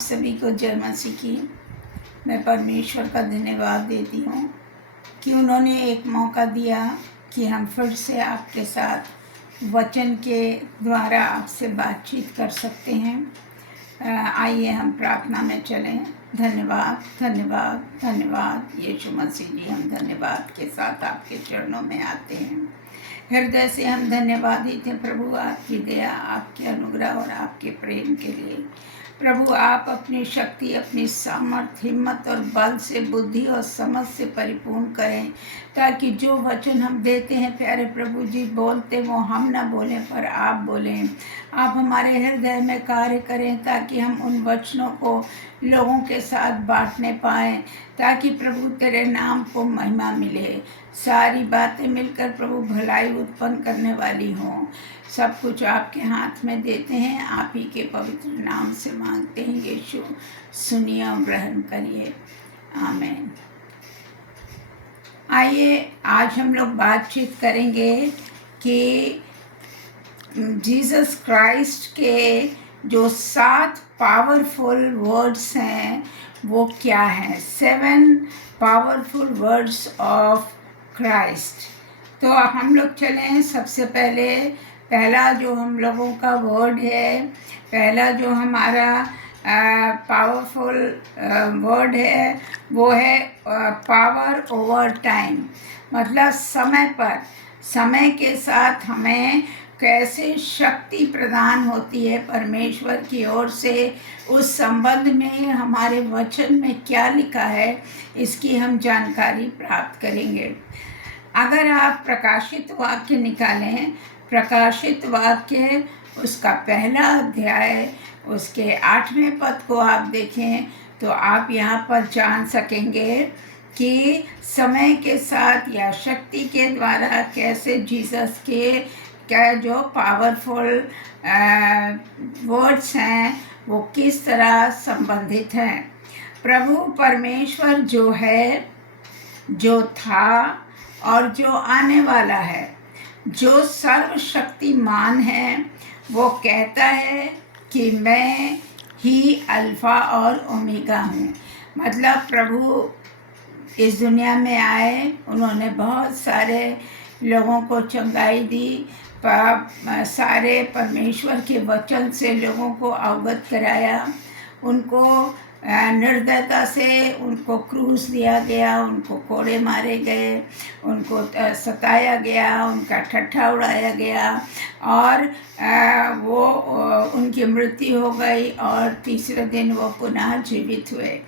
सभी को जय मसीह की। मैं परमेश्वर का धन्यवाद देती हूँ कि उन्होंने एक मौका दिया कि हम फिर से आपके साथ वचन के द्वारा आपसे बातचीत कर सकते हैं। आइए हम प्रार्थना में चलें। धन्यवाद धन्यवाद धन्यवाद यीशु मसीह जी, हम धन्यवाद के साथ आपके चरणों में आते हैं। हृदय से हम धन्यवादित हैं प्रभु, आपकी दया, आपके अनुग्रह और आपके प्रेम के लिए। प्रभु, आप अपनी शक्ति, अपनी सामर्थ्य, हिम्मत और बल से, बुद्धि और समझ से परिपूर्ण करें, ताकि जो वचन हम देते हैं प्यारे प्रभु जी, बोलते वो हम ना बोलें पर आप बोलें। आप हमारे हृदय में कार्य करें ताकि हम उन वचनों को लोगों के साथ बांटने पाएँ, ताकि प्रभु तेरे नाम को महिमा मिले। सारी बातें मिलकर प्रभु भलाई उत्पन्न करने वाली हों। सब कुछ आपके हाथ में देते हैं, आप ही के पवित्र नाम से मांगते हैं यीशु, सुनिए और ग्रहण करिए, आमीन। आइए आज हम लोग बातचीत करेंगे कि जीसस क्राइस्ट के जो 7 पावरफुल वर्ड्स हैं वो क्या हैं। 7 पावरफुल वर्ड्स ऑफ क्राइस्ट। तो हम लोग चलें। सबसे पहला जो हम लोगों का वर्ड है, पहला जो हमारा पावरफुल वर्ड है वो है पावर ओवर टाइम। मतलब समय के साथ हमें कैसे शक्ति प्रदान होती है परमेश्वर की ओर से। उस संबंध में हमारे वचन में क्या लिखा है इसकी हम जानकारी प्राप्त करेंगे। अगर आप प्रकाशित वाक्य निकालें, प्रकाशित वाक्य उसका पहला अध्याय उसके 8वें पद को आप देखें तो आप यहाँ पर जान सकेंगे कि समय के साथ या शक्ति के द्वारा कैसे जीसस के क्या जो पावरफुल वर्ड्स हैं वो किस तरह संबंधित हैं। प्रभु परमेश्वर जो है, जो था और जो आने वाला है, जो सर्वशक्तिमान है, वो कहता है कि मैं ही अल्फा और ओमेगा हूँ। मतलब प्रभु इस दुनिया में आए, उन्होंने बहुत सारे लोगों को चंगाई दी, सारे परमेश्वर के वचन से लोगों को अवगत कराया, उनको निर्दयता से उनको क्रूस दिया गया, उनको कोड़े मारे गए, उनको सताया गया, उनका ठट्ठा उड़ाया गया और वो उनकी मृत्यु हो गई और तीसरे दिन वो पुनः जीवित हुए।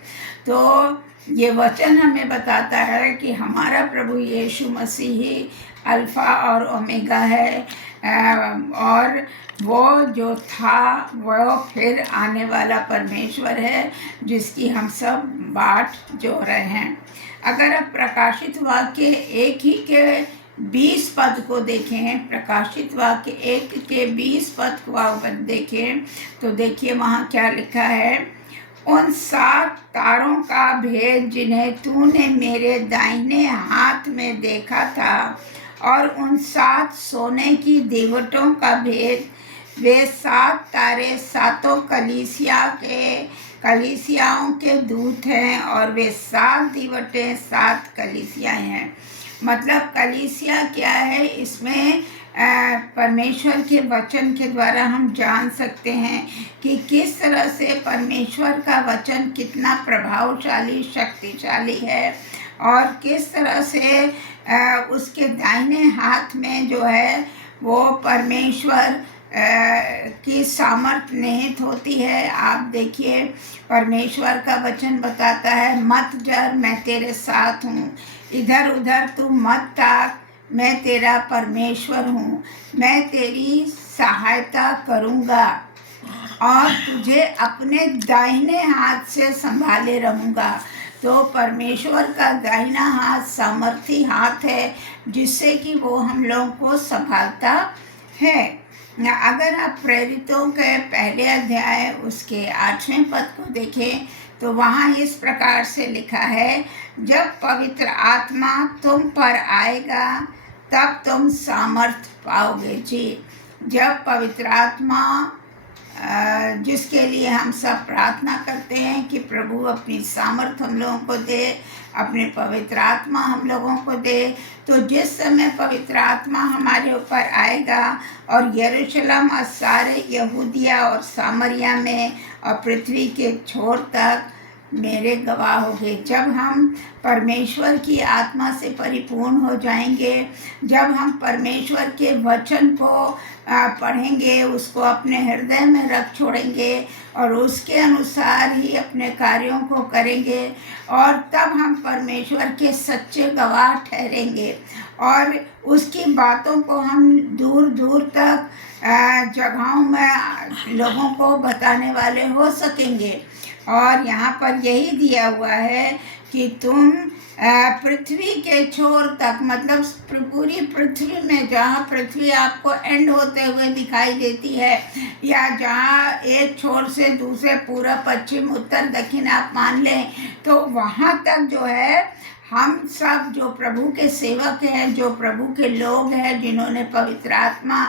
तो ये वचन हमें बताता है कि हमारा प्रभु यीशु मसीह ही अल्फ़ा और ओमेगा है, और वो जो था वो फिर आने वाला परमेश्वर है जिसकी हम सब बाट जो रहे हैं। अगर आप प्रकाशित वाक्य 1 ही के 20 पद को देखें, प्रकाशित वाक्य 1 के 20 पद को देखें तो देखिए वहाँ क्या लिखा है। उन 7 तारों का भेद जिन्हें तूने मेरे दाहिने हाथ में देखा था, और उन 7 सोने की दीवटों का भेद, वे 7 तारे 7 कलीसियाओं के दूत हैं, और वे 7 दीवटें 7 कलीसियाएं हैं। मतलब कलीसिया क्या है, इसमें परमेश्वर के वचन के द्वारा हम जान सकते हैं कि किस तरह से परमेश्वर का वचन कितना प्रभावशाली, शक्तिशाली है, और किस तरह से उसके दाहिने हाथ में जो है वो परमेश्वर की सामर्थ निहित होती है। आप देखिए परमेश्वर का वचन बताता है, मत डर, मैं तेरे साथ हूँ, इधर उधर तू मत ताक, मैं तेरा परमेश्वर हूँ, मैं तेरी सहायता करूँगा और तुझे अपने दाहिने हाथ से संभाले रहूँगा। तो परमेश्वर का दाहिना हाथ सामर्थी हाथ है जिससे कि वो हम लोगों को संभालता है। अगर आप प्रेरितों के पहले अध्याय उसके 8वें पद को देखें तो वहाँ इस प्रकार से लिखा है, जब पवित्र आत्मा तुम पर आएगा तब तुम सामर्थ पाओगे। जी, जब पवित्र आत्मा जिसके लिए हम सब प्रार्थना करते हैं कि प्रभु अपनी सामर्थ हम लोगों को दे, अपने पवित्र आत्मा हम लोगों को दे। तो जिस समय पवित्र आत्मा हमारे ऊपर आएगा और यरूशलेम और सारे यहूदिया और सामरिया में और पृथ्वी के छोर तक मेरे गवाह होंगे। जब हम परमेश्वर की आत्मा से परिपूर्ण हो जाएंगे, जब हम परमेश्वर के वचन को पढ़ेंगे, उसको अपने हृदय में रख छोड़ेंगे और उसके अनुसार ही अपने कार्यों को करेंगे, और तब हम परमेश्वर के सच्चे गवाह ठहरेंगे और उसकी बातों को हम दूर दूर तक जगहों में लोगों को बताने वाले हो सकेंगे। और यहाँ पर यही दिया हुआ है कि तुम पृथ्वी के छोर तक, मतलब पूरी पृथ्वी में, जहाँ पृथ्वी आपको एंड होते हुए दिखाई देती है, या जहाँ एक छोर से दूसरे पूर्व पश्चिम उत्तर दक्षिण आप मान लें, तो वहाँ तक जो है हम सब जो प्रभु के सेवक हैं, जो प्रभु के लोग हैं, जिन्होंने पवित्र आत्मा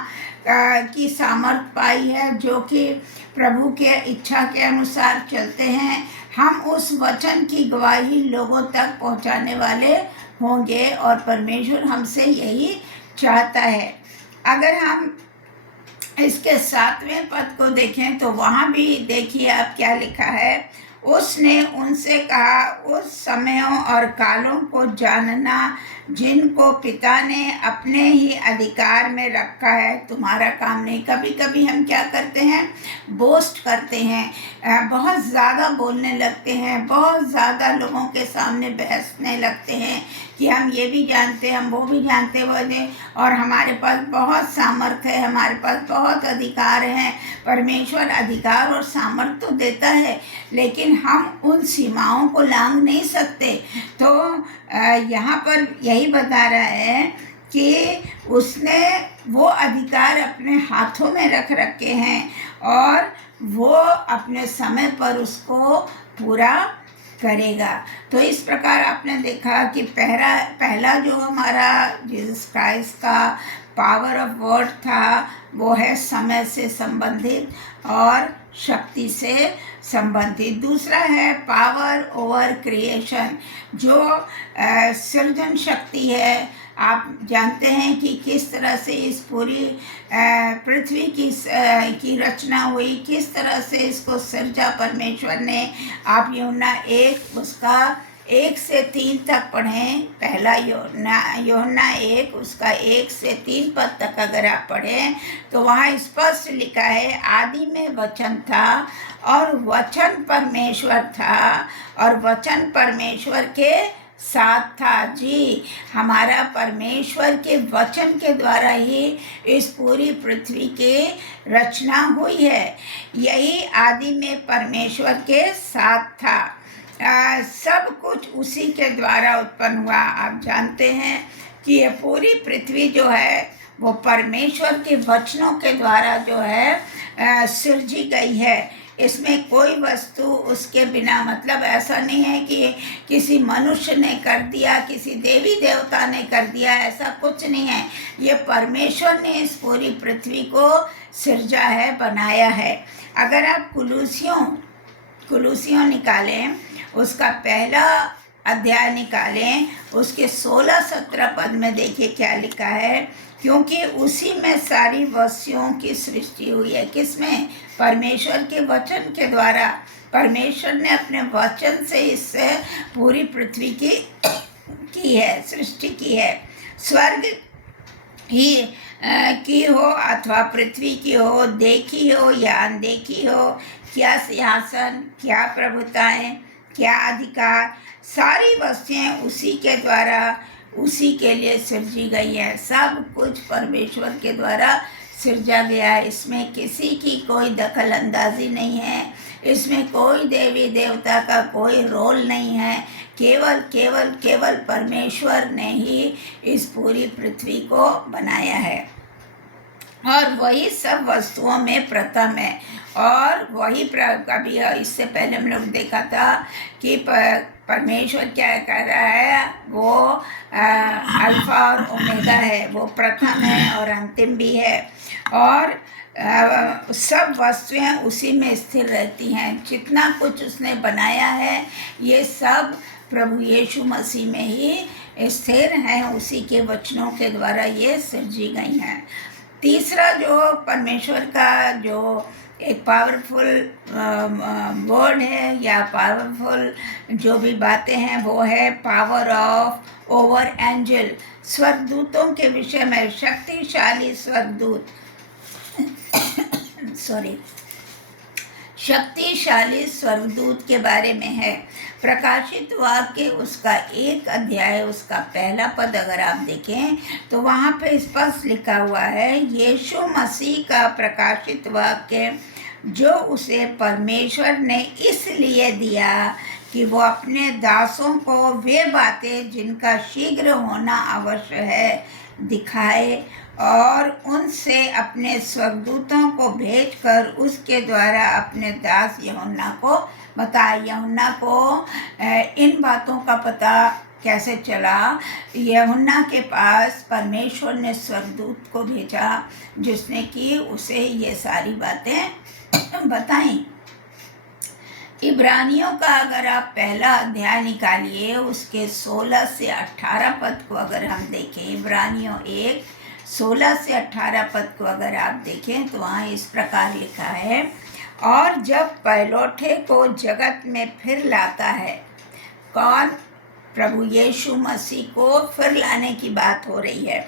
की सामर्थ पाई है, जो कि प्रभु के इच्छा के अनुसार चलते हैं, हम उस वचन की गवाही लोगों तक पहुंचाने वाले होंगे। और परमेश्वर हमसे यही चाहता है। अगर हम इसके 7वें पद को देखें तो वहाँ भी देखिए आप क्या लिखा है। उसने उनसे कहा, उस समयों और कालों को जानना जिनको पिता ने अपने ही अधिकार में रखा है तुम्हारा काम नहीं। कभी कभी हम क्या करते हैं, बोस्ट करते हैं, बहुत ज़्यादा बोलने लगते हैं, बहुत ज़्यादा लोगों के सामने बहसने लगते हैं कि हम ये भी जानते हैं, हम वो भी जानते बोले, और हमारे पास बहुत सामर्थ्य है, हमारे पास बहुत अधिकार हैं। परमेश्वर अधिकार और सामर्थ्य तो देता है, लेकिन हम उन सीमाओं को लांघ नहीं सकते। तो यहाँ पर यही बता रहा है कि उसने वो अधिकार अपने हाथों में रख रखे हैं और वो अपने समय पर उसको पूरा करेगा। तो इस प्रकार आपने देखा कि पहला जो हमारा जीसस क्राइस्ट का पावर ऑफ वर्ड था, वो है समय से संबंधित और शक्ति से संबंधित। दूसरा है पावर ओवर क्रिएशन, जो सृजन शक्ति है। आप जानते हैं कि किस तरह से इस पूरी पृथ्वी की रचना हुई, किस तरह से इसको सृजा परमेश्वर ने। आप यूहन्ना 1 उसका 1 से 3 तक पढ़ें। पहला यूहन्ना 1 उसका 1 से 3 पद तक अगर आप पढ़ें तो वहाँ स्पष्ट लिखा है, आदि में वचन था और वचन परमेश्वर था और वचन परमेश्वर के साथ था। जी, हमारा परमेश्वर के वचन के द्वारा ही इस पूरी पृथ्वी की रचना हुई है। यही आदि में परमेश्वर के साथ था। सब कुछ उसी के द्वारा उत्पन्न हुआ। आप जानते हैं कि ये पूरी पृथ्वी जो है वो परमेश्वर के वचनों के द्वारा जो है सृजी गई है। इसमें कोई वस्तु उसके बिना, मतलब ऐसा नहीं है कि किसी मनुष्य ने कर दिया, किसी देवी देवता ने कर दिया, ऐसा कुछ नहीं है। ये परमेश्वर ने इस पूरी पृथ्वी को सृजा है, बनाया है। अगर आप कुलूसियों निकालें, उसका पहला अध्याय निकालें, उसके 16-17 पद में देखिए क्या लिखा है, क्योंकि उसी में सारी वस्तुओं की सृष्टि हुई है। किसमें? परमेश्वर के वचन के द्वारा। परमेश्वर ने अपने वचन से इससे पूरी पृथ्वी की है, सृष्टि की है। स्वर्ग ही की हो अथवा पृथ्वी की हो, देखी हो या अनदेखी हो, क्या सिंहासन, क्या प्रभुताएं, क्या अधिकार, सारी वस्तुएं उसी के द्वारा, उसी के लिए सृजी गई है। सब कुछ परमेश्वर के द्वारा सृजा गया है। इसमें किसी की कोई दखल अंदाजी नहीं है, इसमें कोई देवी देवता का कोई रोल नहीं है। केवल परमेश्वर ने ही इस पूरी पृथ्वी को बनाया है और वही सब वस्तुओं में प्रथम है। और वही कभी इससे पहले हम लोग देखा था कि परमेश्वर क्या कर रहा है, वो अल्फा और ओमेगा है, वो प्रथम है और अंतिम भी है। और सब वस्तुएं उसी में स्थिर रहती हैं। जितना कुछ उसने बनाया है ये सब प्रभु यीशु मसीह में ही स्थिर हैं, उसी के वचनों के द्वारा ये सृजी गई हैं। तीसरा जो परमेश्वर का जो एक पावरफुल वर्ड है या पावरफुल जो भी बातें हैं वो है पावर ऑफ ओवर एंजल, स्वर्गदूतों के विषय में। शक्तिशाली स्वर्गदूत शक्तिशाली स्वर्गदूत के बारे में है। प्रकाशित वाक्य उसका 1 अध्याय उसका पहला पद अगर आप देखें तो वहाँ पे स्पष्ट लिखा हुआ है, यीशु मसीह का प्रकाशित वाक्य जो उसे परमेश्वर ने इसलिए दिया कि वो अपने दासों को वे बातें जिनका शीघ्र होना आवश्यक है दिखाए और उनसे अपने स्वर्गदूतों को भेजकर उसके द्वारा अपने दास यूहन्ना को बताए। यूहन्ना को इन बातों का पता कैसे चला? यूहन्ना के पास परमेश्वर ने स्वर्गदूत को भेजा जिसने कि उसे ये सारी बातें बताई। इब्रानियों का अगर आप पहला अध्याय निकालिए उसके 16 से 18 पद को अगर हम देखें, इब्रानियों 1 16 से 18 पद को अगर आप देखें तो वहाँ इस प्रकार लिखा है, और जब पहलौठे को जगत में फिर लाता है। कौन? प्रभु यीशु मसीह को फिर लाने की बात हो रही है।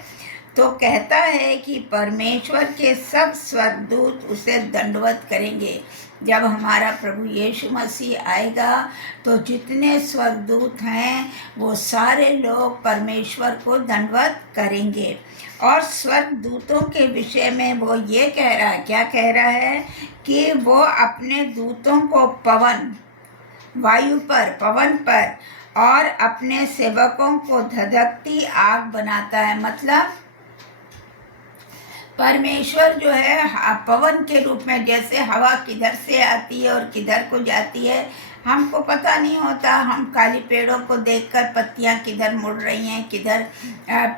तो कहता है कि परमेश्वर के सब स्वर्गदूत उसे दंडवत करेंगे। जब हमारा प्रभु यीशु मसीह आएगा तो जितने स्वर्गदूत हैं वो सारे लोग परमेश्वर को दंडवत करेंगे। और स्वर्गदूतों के विषय में वो ये कह रहा है, क्या कह रहा है? कि वो अपने दूतों को पवन पर और अपने सेवकों को धधकती आग बनाता है। मतलब परमेश्वर जो है पवन के रूप में, जैसे हवा किधर से आती है और किधर को जाती है हमको पता नहीं होता। हम काली पेड़ों को देखकर पत्तियां किधर मुड़ रही हैं, किधर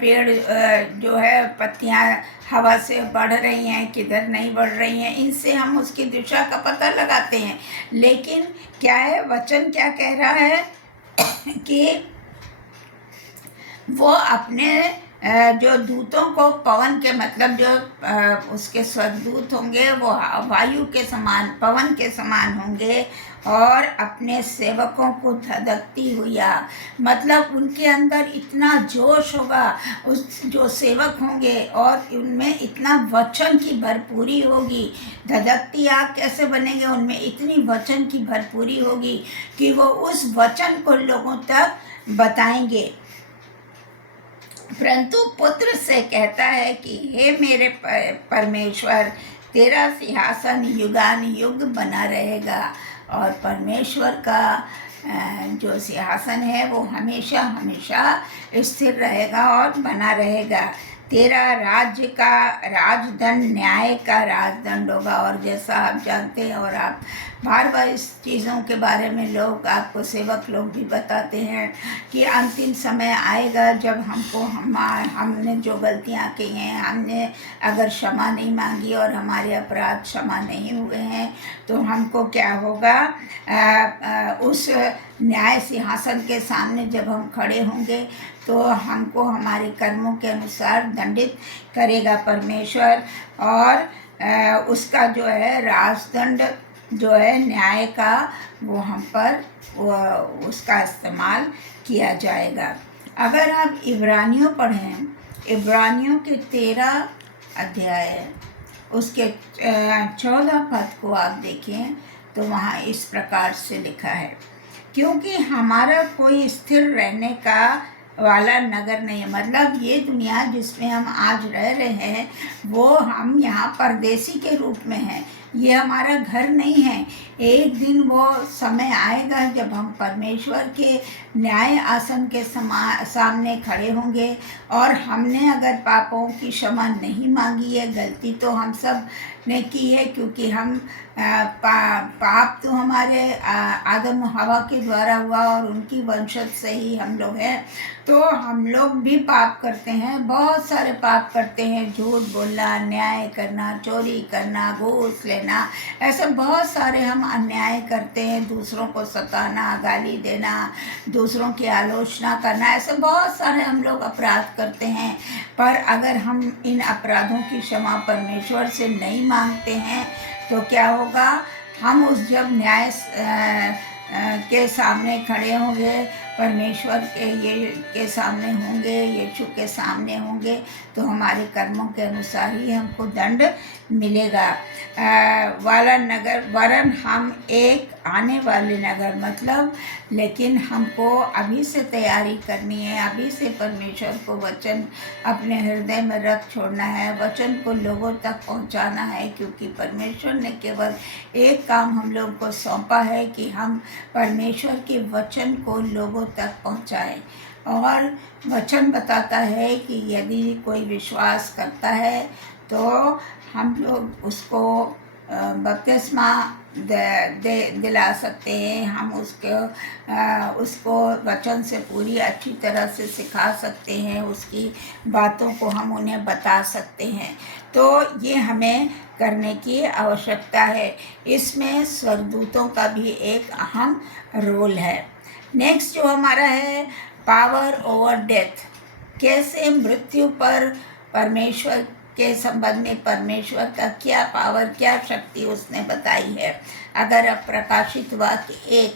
पेड़ जो है पत्तियां हवा से बढ़ रही हैं, किधर नहीं बढ़ रही हैं, इनसे हम उसकी दिशा का पता लगाते हैं। लेकिन क्या है, वचन क्या कह रहा है कि वो अपने जो दूतों को पवन के, मतलब जो उसके स्वर्गदूत होंगे वो वायु के समान, पवन के समान होंगे और अपने सेवकों को धधकती हुई आग, मतलब उनके अंदर इतना जोश होगा उस जो सेवक होंगे और उनमें इतना वचन की भरपूरी होगी। धधकती आग कैसे बनेगी? उनमें इतनी वचन की भरपूरी होगी कि वो उस वचन को लोगों तक बताएंगे। परंतु पुत्र से कहता है कि हे मेरे परमेश्वर, तेरा सिंहासन युगान युग बना रहेगा। और परमेश्वर का जो सिंहासन है वो हमेशा हमेशा स्थिर रहेगा और बना रहेगा। तेरा राज्य का राजदंड न्याय का राजदंड होगा। और जैसा आप जानते हैं और आप बार बार इस चीज़ों के बारे में लोग आपको सेवक लोग भी बताते हैं कि अंतिम समय आएगा जब हमने जो गलतियां की हैं, हमने अगर क्षमा नहीं मांगी और हमारे अपराध क्षमा नहीं हुए हैं तो हमको क्या होगा? उस न्याय सिंहासन के सामने जब हम खड़े होंगे तो हमको हमारे कर्मों के अनुसार दंडित करेगा परमेश्वर। और उसका जो है राजदंड जो है न्याय का वो हम पर उसका इस्तेमाल किया जाएगा। अगर आप इब्रानियों पढ़ें, इब्रानियों के 13 अध्याय उसके 14 पद को आप देखें तो वहाँ इस प्रकार से लिखा है, क्योंकि हमारा कोई स्थिर रहने का वाला नगर नहीं है। मतलब ये दुनिया जिसमें हम आज रह रहे हैं वो हम यहाँ परदेसी के रूप में हैं, ये हमारा घर नहीं है। एक दिन वो समय आएगा जब हम परमेश्वर के न्याय आसन के सामने खड़े होंगे और हमने अगर पापों की क्षमा नहीं मांगी है, गलती तो हम सब ने की है, क्योंकि हम पाप तो हमारे आदम हवा के द्वारा हुआ और उनकी वंशज से ही हम लोग हैं। तो हम लोग भी पाप करते हैं, बहुत सारे पाप करते हैं। झूठ बोलना, अन्याय करना, चोरी करना, घूस लेना, ऐसे बहुत सारे हम अन्याय करते हैं। दूसरों को सताना, गाली देना, दूसरों की आलोचना करना, ऐसे बहुत सारे हम लोग अपराध करते हैं। पर अगर हम इन अपराधों की क्षमा परमेश्वर से नहीं मांगते हैं तो क्या होगा? हम उस जब न्याय के सामने खड़े होंगे, परमेश्वर के सामने होंगे, यीशु के सामने होंगे, तो हमारे कर्मों के अनुसार ही हमको दंड मिलेगा। वरन हम एक आने वाले नगर, मतलब लेकिन हमको अभी से तैयारी करनी है, अभी से परमेश्वर को वचन अपने हृदय में रख छोड़ना है, वचन को लोगों तक पहुंचाना है, क्योंकि परमेश्वर ने केवल एक काम हम लोग को सौंपा है कि हम परमेश्वर के वचन को लोगों तक पहुंचाएं। और वचन बताता है कि यदि कोई विश्वास करता है तो हम लोग उसको बपतिस्मा दिला सकते हैं, हम उसको वचन से पूरी अच्छी तरह से सिखा सकते हैं, उसकी बातों को हम उन्हें बता सकते हैं। तो ये हमें करने की आवश्यकता है। इसमें स्वर्गदूतों का भी एक अहम रोल है। नेक्स्ट जो हमारा है, पावर ओवर डेथ। कैसे मृत्यु पर परमेश्वर के संबंध में परमेश्वर का क्या पावर, क्या शक्ति उसने बताई है। अगर आप प्रकाशित वाक्य 1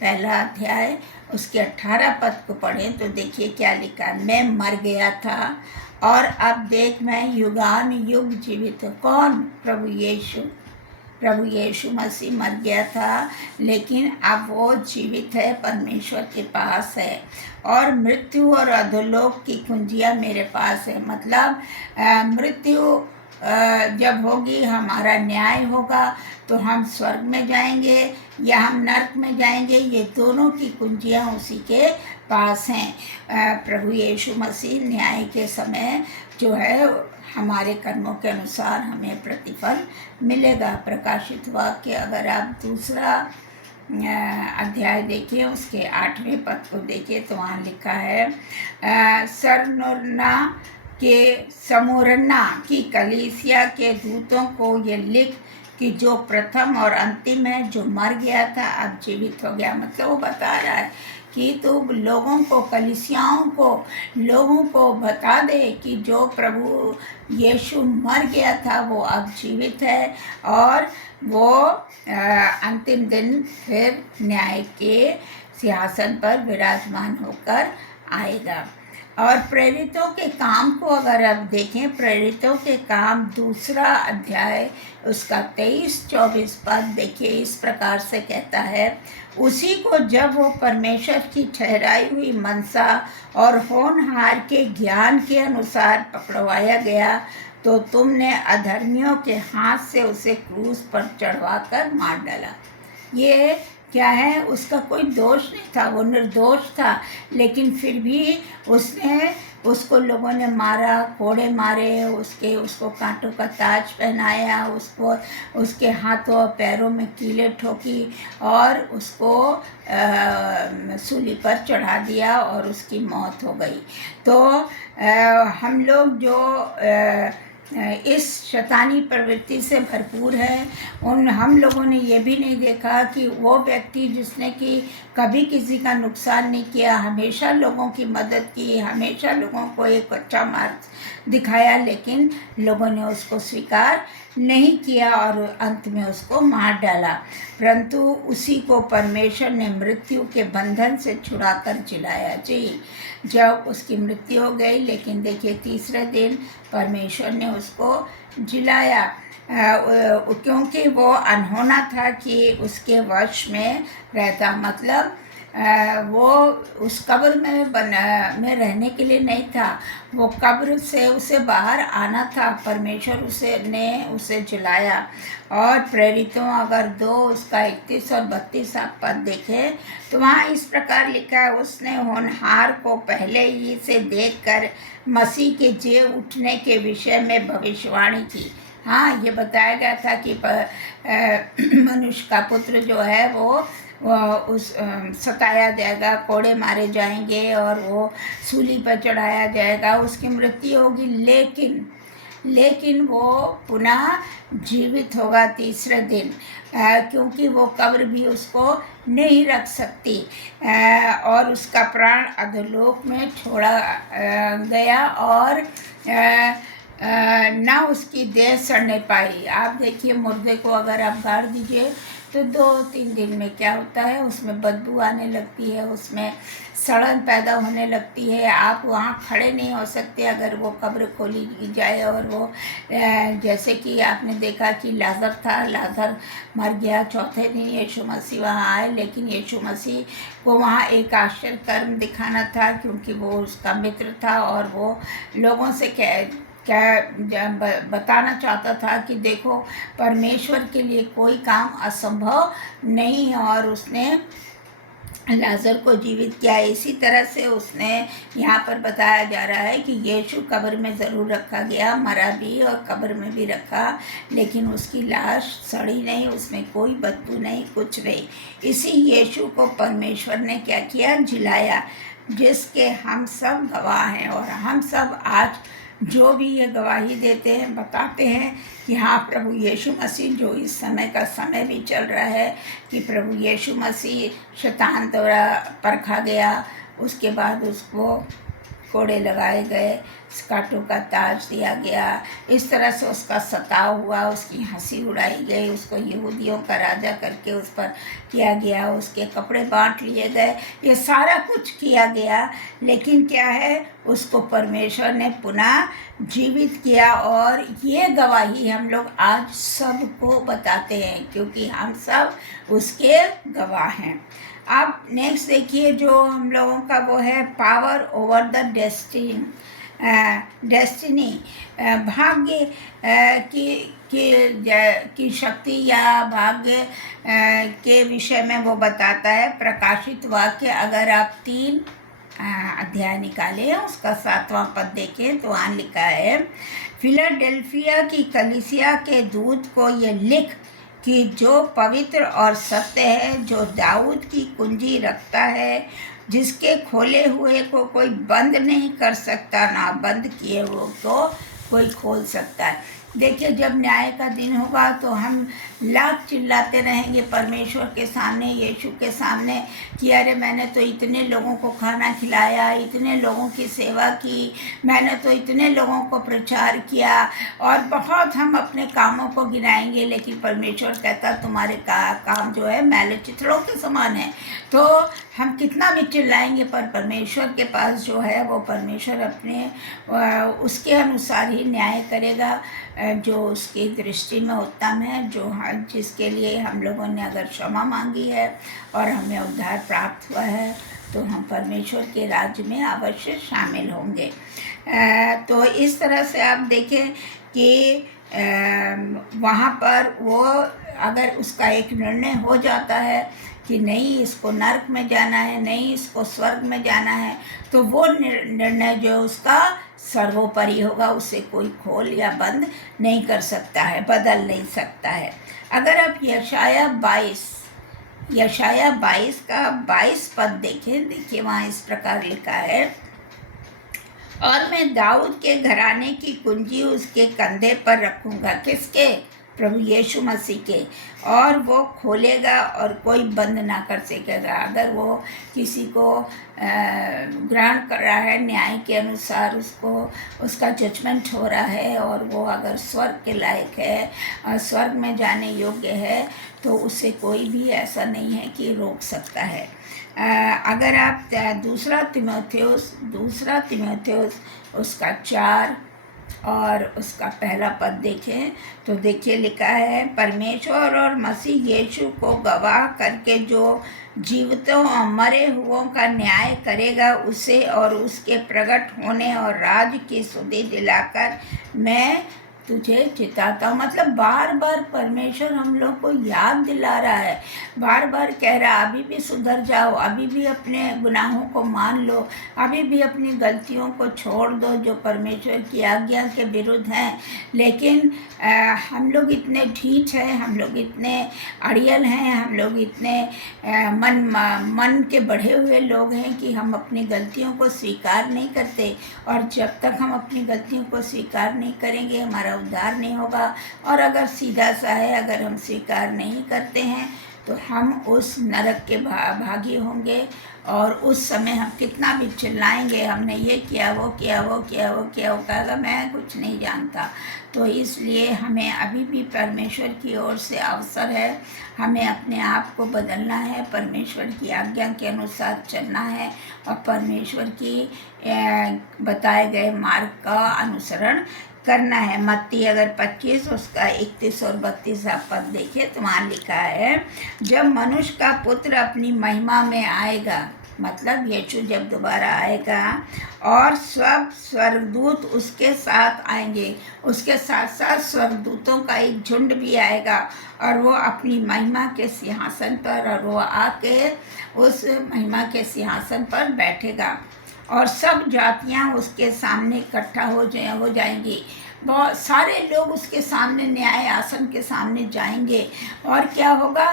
पहला अध्याय उसके 18 पद को पढ़ें तो देखिए क्या लिखा। मैं मर गया था और अब देख मैं युगान युग जीवित हूँ। कौन? प्रभु यीशु मसीह मर गया था, लेकिन अब वो जीवित है, परमेश्वर के पास है। और मृत्यु और अधोलोक की कुंजियाँ मेरे पास है। मतलब मृत्यु जब होगी, हमारा न्याय होगा, तो हम स्वर्ग में जाएंगे या हम नरक में जाएंगे, ये दोनों की कुंजियाँ उसी के पास हैं। प्रभु यीशु मसीह न्याय के समय जो है हमारे कर्मों के अनुसार हमें प्रतिफल मिलेगा। प्रकाशित वाक्य अगर आप 2 अध्याय देखिए, उसके 8वें पद को देखिए तो वहाँ लिखा है, समोरना की कलीसिया के दूतों को ये लिख कि जो प्रथम और अंतिम है, जो मर गया था अब जीवित हो गया। मतलब वो बता रहा है कि तो लोगों को, कलीसियाओं को, लोगों को बता दे कि जो प्रभु यीशु मर गया था वो अब जीवित है और वो अंतिम दिन फिर न्याय के सिंहासन पर विराजमान होकर आएगा। और प्रेरितों के काम को अगर आप देखें, प्रेरितों के काम 2 अध्याय उसका 23-24 पद देखिए, इस प्रकार से कहता है, उसी को जब वो परमेश्वर की ठहराई हुई मनसा और होनहार के ज्ञान के अनुसार पकड़वाया गया, तो तुमने अधर्मियों के हाथ से उसे क्रूस पर चढ़वाकर मार डाला। ये क्या है? उसका कोई दोष नहीं था, वो निर्दोष था, लेकिन फिर भी उसको लोगों ने मारा, कोड़े मारे, उसको कांटों का ताज पहनाया, उसके हाथों और पैरों में कीलें ठोकी और उसको सूली पर चढ़ा दिया और उसकी मौत हो गई। तो हम लोग जो इस शैतानी प्रवृत्ति से भरपूर है, हम लोगों ने ये भी नहीं देखा कि वो व्यक्ति जिसने कि कभी किसी का नुकसान नहीं किया, हमेशा लोगों की मदद की, हमेशा लोगों को एक अच्छा मार्ग दिखाया, लेकिन लोगों ने उसको स्वीकार नहीं किया और अंत में उसको मार डाला। परंतु उसी को परमेश्वर ने मृत्यु के बंधन से छुड़ाकर जिलाया। जी, जब उसकी मृत्यु हो गई, लेकिन देखिए तीसरे दिन परमेश्वर ने उसको जिलाया, क्योंकि वो अनहोना था कि उसके वश में रहता। मतलब वो उस कब्र में रहने के लिए नहीं था, वो कब्र से उसे बाहर आना था। परमेश्वर उसे जिलाया। और प्रेरितों अगर 2 उसका 31 और 32 आप पद देखें तो वहाँ इस प्रकार लिखा है, उसने होनहार को पहले ही से देखकर मसीह के जी उठने के विषय में भविष्यवाणी की। हाँ, ये बताया गया था कि मनुष्य का पुत्र जो है वो उस सताया जाएगा, कोड़े मारे जाएंगे और वो सूली पर चढ़ाया जाएगा, उसकी मृत्यु होगी, लेकिन वो पुनः जीवित होगा तीसरे दिन, क्योंकि वो कब्र भी उसको नहीं रख सकती, और उसका प्राण अधोलोक में छोड़ा गया और ना उसकी देह सड़ने पाई। आप देखिए, मुर्दे को अगर आप गाड़ दीजिए तो 2-3 दिन में क्या होता है, उसमें बदबू आने लगती है, उसमें सड़न पैदा होने लगती है, आप वहाँ खड़े नहीं हो सकते अगर वो कब्र खोली जाए। और वो जैसे कि आपने देखा कि लाजर था, लाजर मर गया, चौथे दिन यीशु मसीह वहाँ आए, लेकिन यीशु मसीह को वहाँ एक आश्चर्य कर्म दिखाना था, क्योंकि वो उसका मित्र था और वो लोगों से बताना चाहता था कि देखो, परमेश्वर के लिए कोई काम असंभव नहीं है, और उसने लाजर को जीवित किया। इसी तरह से उसने यहाँ पर बताया जा रहा है कि यीशु कब्र में ज़रूर रखा गया, मरा भी और कब्र में भी रखा, लेकिन उसकी लाश सड़ी नहीं, उसमें कोई बदबू नहीं, कुछ नहीं। इसी यीशु को परमेश्वर ने क्या किया, जिलाया, जिसके हम सब गवाह हैं। और हम सब आज जो भी ये गवाही देते हैं, बताते हैं कि हाँ, प्रभु यीशु मसीह, जो इस समय का समय भी चल रहा है कि प्रभु यीशु मसीह शैतान द्वारा परखा गया, उसके बाद उसको कोड़े लगाए गए, कांटों का ताज दिया गया, इस तरह से उसका सताव हुआ, उसकी हंसी उड़ाई गई, उसको यहूदियों का राजा करके उस पर किया गया, उसके कपड़े बांट लिए गए, ये सारा कुछ किया गया, लेकिन क्या है, उसको परमेश्वर ने पुनः जीवित किया। और ये गवाही हम लोग आज सबको बताते हैं, क्योंकि हम सब उसके गवाह हैं। अब नेक्स्ट देखिए, जो हम लोगों का वो है पावर ओवर द डेस्टिनी, भाग्य की शक्ति या भाग्य के विषय में वो बताता है। प्रकाशित वाक्य अगर आप 3 अध्याय निकालें, उसका 7वां पद देखें तो वहाँ लिखा है, फिलाडेल्फिया की कलीसिया के दूत को ये लिख कि जो पवित्र और सत्य है, जो दाऊद की कुंजी रखता है, जिसके खोले हुए को कोई बंद नहीं कर सकता, ना बंद किए हुए को कोई खोल सकता है। देखिए, जब न्याय का दिन होगा तो हम लाख चिल्लाते रहेंगे परमेश्वर के सामने, यीशु के सामने, कि अरे मैंने तो इतने लोगों को खाना खिलाया, इतने लोगों की सेवा की, मैंने तो इतने लोगों को प्रचार किया, और बहुत हम अपने कामों को गिनाएंगे, लेकिन परमेश्वर कहता तुम्हारे काम जो है मैले चिथड़ों के समान है। तो हम कितना भी चिल्लाएंगे, पर परमेश्वर के पास जो है वो परमेश्वर अपने उसके अनुसार ही न्याय करेगा, जो उसकी दृष्टि में उत्तम है, जो जिसके लिए हम लोगों ने अगर क्षमा मांगी है और हमें उद्धार प्राप्त हुआ है, तो हम परमेश्वर के राज्य में अवश्य शामिल होंगे। तो इस तरह से आप देखें कि वहाँ पर वो अगर उसका एक निर्णय हो जाता है कि नहीं, इसको नरक में जाना है, नहीं इसको स्वर्ग में जाना है, तो वो निर्णय जो उसका सर्वोपरि होगा, उसे कोई खोल या बंद नहीं कर सकता है, बदल नहीं सकता है। अगर आप यशाया 22 का 22 पद देखें, देखिए वहाँ इस प्रकार लिखा है, और मैं दाऊद के घराने की कुंजी उसके कंधे पर रखूँगा। किसके? प्रभु यीशु मसीह के। और वो खोलेगा और कोई बंद ना कर सकेगा। अगर वो किसी को ग्रहण कर रहा है, न्याय के अनुसार उसको उसका जजमेंट हो रहा है, और वो अगर स्वर्ग के लायक है और स्वर्ग में जाने योग्य है, तो उसे कोई भी ऐसा नहीं है कि रोक सकता है। अगर आप दूसरा तीमुथियुस उसका 4 और उसका पहला पद देखें, तो देखिए लिखा है, परमेश्वर और मसीह यीशु को गवाह करके जो जीवितों और मरे हुओं का न्याय करेगा, उसे और उसके प्रकट होने और राज की सुधि दिलाकर मैं तुझे चिताता हूँ। मतलब बार बार परमेश्वर हम लोग को याद दिला रहा है, बार बार कह रहा है अभी भी सुधर जाओ, अभी भी अपने गुनाहों को मान लो, अभी भी अपनी गलतियों को छोड़ दो जो परमेश्वर की आज्ञा के विरुद्ध हैं। लेकिन हम लोग इतने ढीठ हैं, हम लोग इतने अड़ियल हैं, हम लोग इतने मन के बढ़े हुए लोग हैं कि हम अपनी गलतियों को स्वीकार नहीं करते। और जब तक हम अपनी गलतियों को स्वीकार नहीं करेंगे हमारा उद्धार नहीं होगा। और अगर सीधा सा है, अगर हम स्वीकार नहीं करते हैं तो हम उस नरक के भागी होंगे। और उस समय हम कितना भी चिल्लाएंगे हमने ये किया, वो किया, वो किया, वो किया, वो कहेगा मैं कुछ नहीं जानता। तो इसलिए हमें अभी भी परमेश्वर की ओर से अवसर है, हमें अपने आप को बदलना है, परमेश्वर की आज्ञा के अनुसार चलना है और परमेश्वर की बताए गए मार्ग का अनुसरण करना है। मत्ती अगर 25 उसका 31 और 32 पद देखे तो वहाँ लिखा है, जब मनुष्य का पुत्र अपनी महिमा में आएगा, मतलब यीशु जब दोबारा आएगा और सब स्वर्गदूत उसके साथ आएंगे, उसके साथ साथ स्वर्गदूतों का एक झुंड भी आएगा और वो अपनी महिमा के सिंहासन पर, और वो आके उस महिमा के सिंहासन पर बैठेगा और सब जातियां उसके सामने इकट्ठा हो जाएंगी। बहुत सारे लोग उसके सामने न्याय आसन के सामने जाएंगे और क्या होगा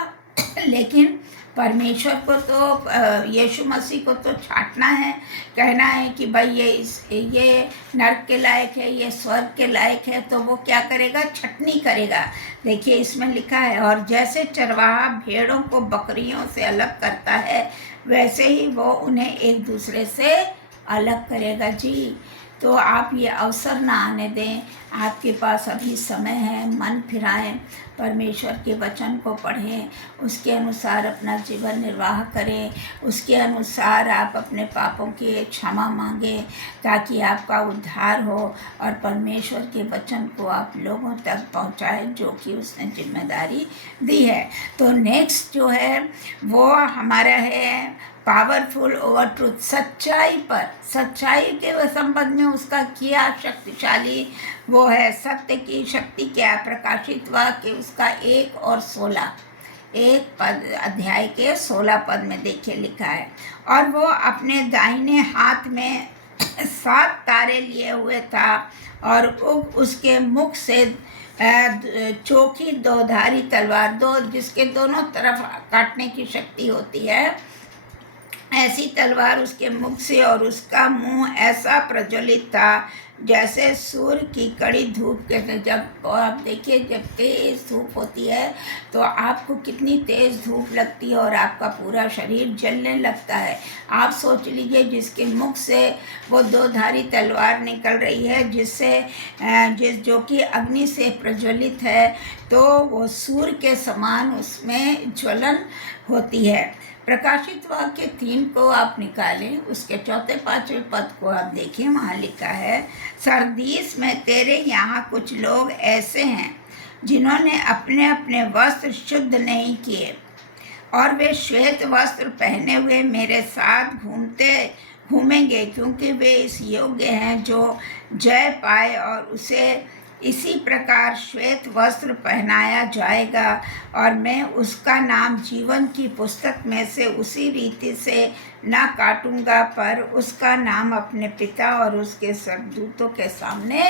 लेकिन परमेश्वर को तो यीशु मसीह को तो छांटना है, कहना है कि भाई ये नरक के लायक है, ये स्वर्ग के लायक है, तो वो क्या करेगा, छटनी करेगा। देखिए इसमें लिखा है, और जैसे चरवाहा भेड़ों को बकरियों से अलग करता है वैसे ही वो उन्हें एक दूसरे से अलग करेगा। जी तो आप ये अवसर ना आने दें, आपके पास अभी समय है, मन फिराएं, परमेश्वर के वचन को पढ़ें, उसके अनुसार अपना जीवन निर्वाह करें, उसके अनुसार आप अपने पापों की क्षमा मांगें ताकि आपका उद्धार हो और परमेश्वर के वचन को आप लोगों तक पहुंचाएं जो कि उसने जिम्मेदारी दी है। तो नेक्स्ट जो है वो हमारा है पावरफुल ओवर ट्रूथ, सच्चाई के संबंध में उसका किया शक्तिशाली वो है। सत्य की शक्ति क्या प्रकाशित हुआ कि उसका 1 और 16 एक पद अध्याय के 16 पद में देखिए लिखा है, और वो अपने दाहिने हाथ में 7 तारे लिए हुए था और उसके मुख से चोखी 2धारी तलवार, जिसके दोनों तरफ काटने की शक्ति होती है, ऐसी तलवार उसके मुख से, और उसका मुंह ऐसा प्रज्वलित था जैसे सूर्य की कड़ी धूप के। जब आप देखिए जब तेज़ धूप होती है तो आपको कितनी तेज़ धूप लगती है और आपका पूरा शरीर जलने लगता है। आप सोच लीजिए जिसके मुख से वो 2धारी तलवार निकल रही है, जो कि अग्नि से प्रज्वलित है, तो वो सूर्य के समान उसमें ज्वलन होती है। प्रकाशित वाक्य 3 को आप निकालें, उसके 4-5वें पद को आप देखें, वहाँ लिखा है, सरदीस में तेरे यहाँ कुछ लोग ऐसे हैं जिन्होंने अपने अपने वस्त्र शुद्ध नहीं किए और वे श्वेत वस्त्र पहने हुए मेरे साथ घूमेंगे, क्योंकि वे इस योग्य हैं जो जय पाए, और उसे इसी प्रकार श्वेत वस्त्र पहनाया जाएगा और मैं उसका नाम जीवन की पुस्तक में से उसी रीति से ना काटूंगा, पर उसका नाम अपने पिता और उसके स्वर्गदूतों के सामने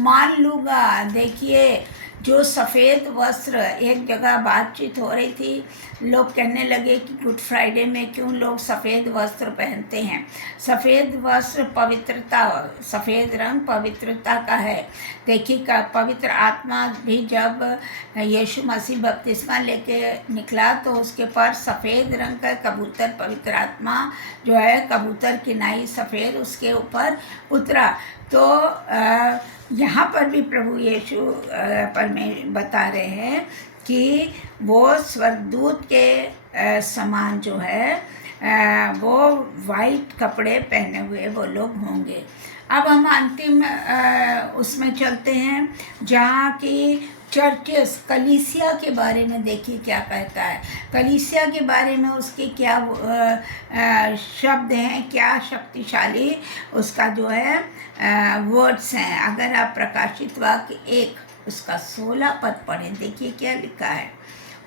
मान लूँगा। देखिए जो सफ़ेद वस्त्र, एक जगह बातचीत हो रही थी, लोग कहने लगे कि गुड फ्राइडे में क्यों लोग सफ़ेद वस्त्र पहनते हैं। सफ़ेद वस्त्र पवित्रता, सफ़ेद रंग पवित्रता का है। देखिए पवित्र आत्मा भी जब यीशु मसीह बपतिस्मा लेके निकला तो उसके पर सफ़ेद रंग का कबूतर, पवित्र आत्मा जो है कबूतर की नाई सफ़ेद उसके ऊपर उतरा। तो यहाँ पर भी प्रभु यीशु बता रहे हैं कि वो स्वर्गदूत के समान जो है वो वाइट कपड़े पहने हुए वो लोग होंगे। अब हम अंतिम उसमें चलते हैं जहाँ की चर्चेस, कलीसिया के बारे में देखिए क्या कहता है। कलीसिया के बारे में उसके क्या शब्द हैं, क्या शक्तिशाली उसका जो है वर्ड्स हैं। अगर आप प्रकाशित वाक्य 1 उसका 16 पद पढ़ें, देखिए क्या लिखा है।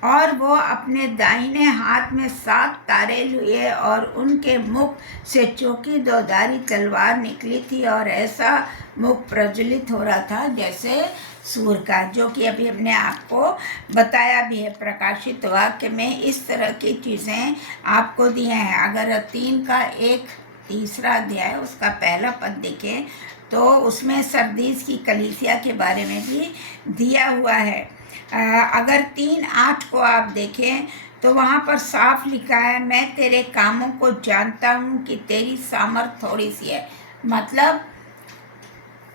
और वो अपने दाहिने हाथ में 7 तारे लिए और उनके मुख से चौकी 2 धारी तलवार निकली थी और ऐसा मुख प्रज्वलित हो रहा था जैसे सूर्य का, जो कि अभी हमने आपको बताया भी है। प्रकाशित वाक्य में इस तरह की चीज़ें आपको दी हैं। अगर 3 का 1 तीसरा अध्याय उसका पहला पद देखें तो उसमें सरदीस की कलीसिया के बारे में भी दिया हुआ है। अगर 3:8 को आप देखें तो वहाँ पर साफ लिखा है, मैं तेरे कामों को जानता हूँ कि तेरी सामर्थ थोड़ी सी है। मतलब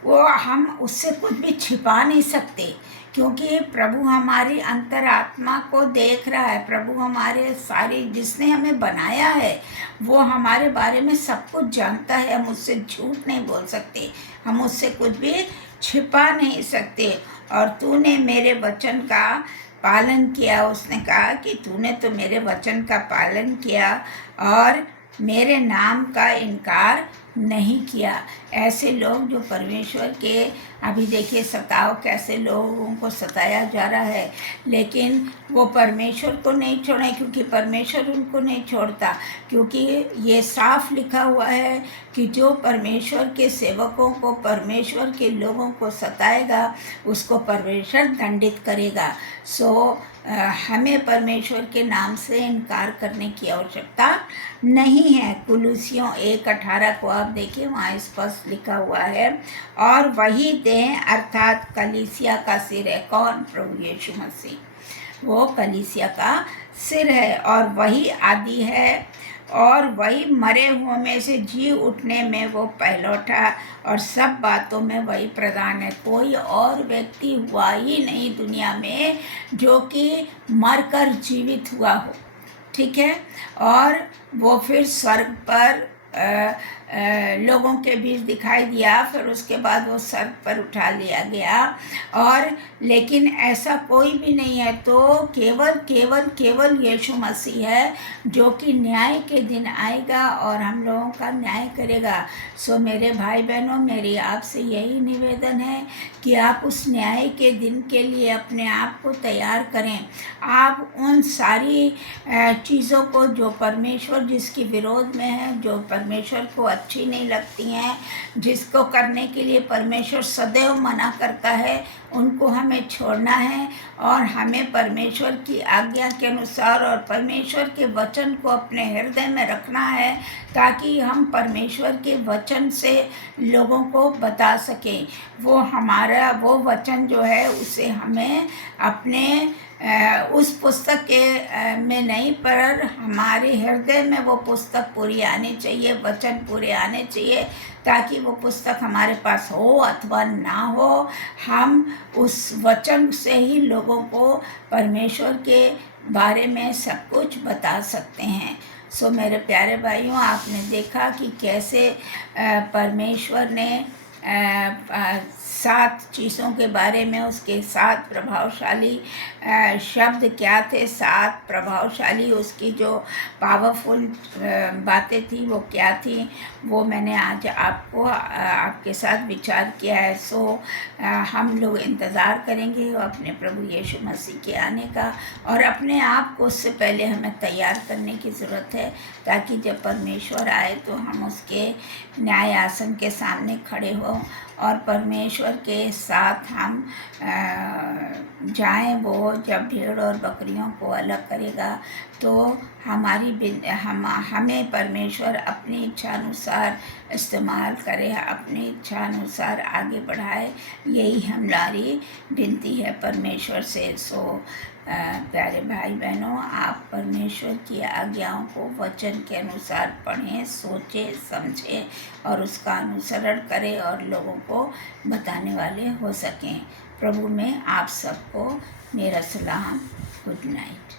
वो हम उससे कुछ भी छिपा नहीं सकते, क्योंकि प्रभु हमारी अंतरात्मा को देख रहा है। प्रभु हमारे सारे, जिसने हमें बनाया है वो हमारे बारे में सब कुछ जानता है। हम उससे झूठ नहीं बोल सकते, हम उससे कुछ भी छिपा नहीं सकते। और तूने मेरे वचन का पालन किया, उसने कहा कि तूने तो मेरे वचन का पालन किया और मेरे नाम का इनकार नहीं किया। ऐसे लोग जो परमेश्वर के, अभी देखिए सताव कैसे लोगों को सताया जा रहा है, लेकिन वो परमेश्वर को नहीं छोड़े, क्योंकि परमेश्वर उनको नहीं छोड़ता। क्योंकि ये साफ लिखा हुआ है कि जो परमेश्वर के सेवकों को, परमेश्वर के लोगों को सताएगा उसको परमेश्वर दंडित करेगा। सो हमें परमेश्वर के नाम से इनकार करने की आवश्यकता नहीं है। कुलुसियों 1:18 को आप देखिए, वहाँ स्पष्ट लिखा हुआ है, और वही देह अर्थात कलीसिया का सिर है। कौन? प्रभु यीशु मसीह, वो कलीसिया का सिर है, और वही आदि है, और वही मरे हुओं में से जी उठने में वो पहलौठा, और सब बातों में वही प्रधान है। कोई और व्यक्ति हुआ ही नहीं दुनिया में जो कि मरकर जीवित हुआ हो, ठीक है। और वो फिर स्वर्ग पर लोगों के बीच दिखाई दिया, फिर उसके बाद वो स्वर्ग पर उठा लिया गया। और लेकिन ऐसा कोई भी नहीं है, तो केवल केवल केवल यीशु मसीह है जो कि न्याय के दिन आएगा और हम लोगों का न्याय करेगा। सो मेरे भाई बहनों, मेरी आपसे यही निवेदन है कि आप उस न्याय के दिन के लिए अपने आप को तैयार करें। आप उन सारी चीज़ों को जो परमेश्वर जिसकी विरोध में है, जो परमेश्वर को अच्छी नहीं लगती हैं, जिसको करने के लिए परमेश्वर सदैव मना करता है, उनको हमें छोड़ना है और हमें परमेश्वर की आज्ञा के अनुसार और परमेश्वर के वचन को अपने हृदय में रखना है, ताकि हम परमेश्वर के वचन से लोगों को बता सकें। वो हमारा वो वचन जो है उसे हमें अपने उस पुस्तक के में नहीं, पर हमारे हृदय में वो पुस्तक पूरी आनी चाहिए, वचन पूरे आने चाहिए, ताकि वो पुस्तक हमारे पास हो अथवा ना हो, हम उस वचन से ही लोगों को परमेश्वर के बारे में सब कुछ बता सकते हैं। सो मेरे प्यारे भाइयों, आपने देखा कि कैसे परमेश्वर ने 7 चीज़ों के बारे में, उसके 7 प्रभावशाली शब्द क्या थे, 7 प्रभावशाली उसकी जो पावरफुल बातें थी वो क्या थी, वो मैंने आज आपको आपके साथ विचार किया है। सो हम लोग इंतज़ार करेंगे अपने प्रभु यीशु मसीह के आने का, और अपने आप को उससे पहले हमें तैयार करने की ज़रूरत है, ताकि जब परमेश्वर आए तो हम उसके न्याय आसन के सामने खड़े हों और परमेश्वर के साथ हम जाएं। वो जब भेड़ और बकरियों को अलग करेगा तो हमें परमेश्वर अपनी इच्छा अनुसार इस्तेमाल करे, अपनी इच्छा अनुसार आगे बढ़ाए, यही हमारी विनती है परमेश्वर से। सो प्यारे भाई बहनों, आप परमेश्वर की आज्ञाओं को वचन के अनुसार पढ़ें, सोचें, समझें और उसका अनुसरण करें और लोगों को बताने वाले हो सकें। प्रभु में आप सबको मेरा सलाम। Good night.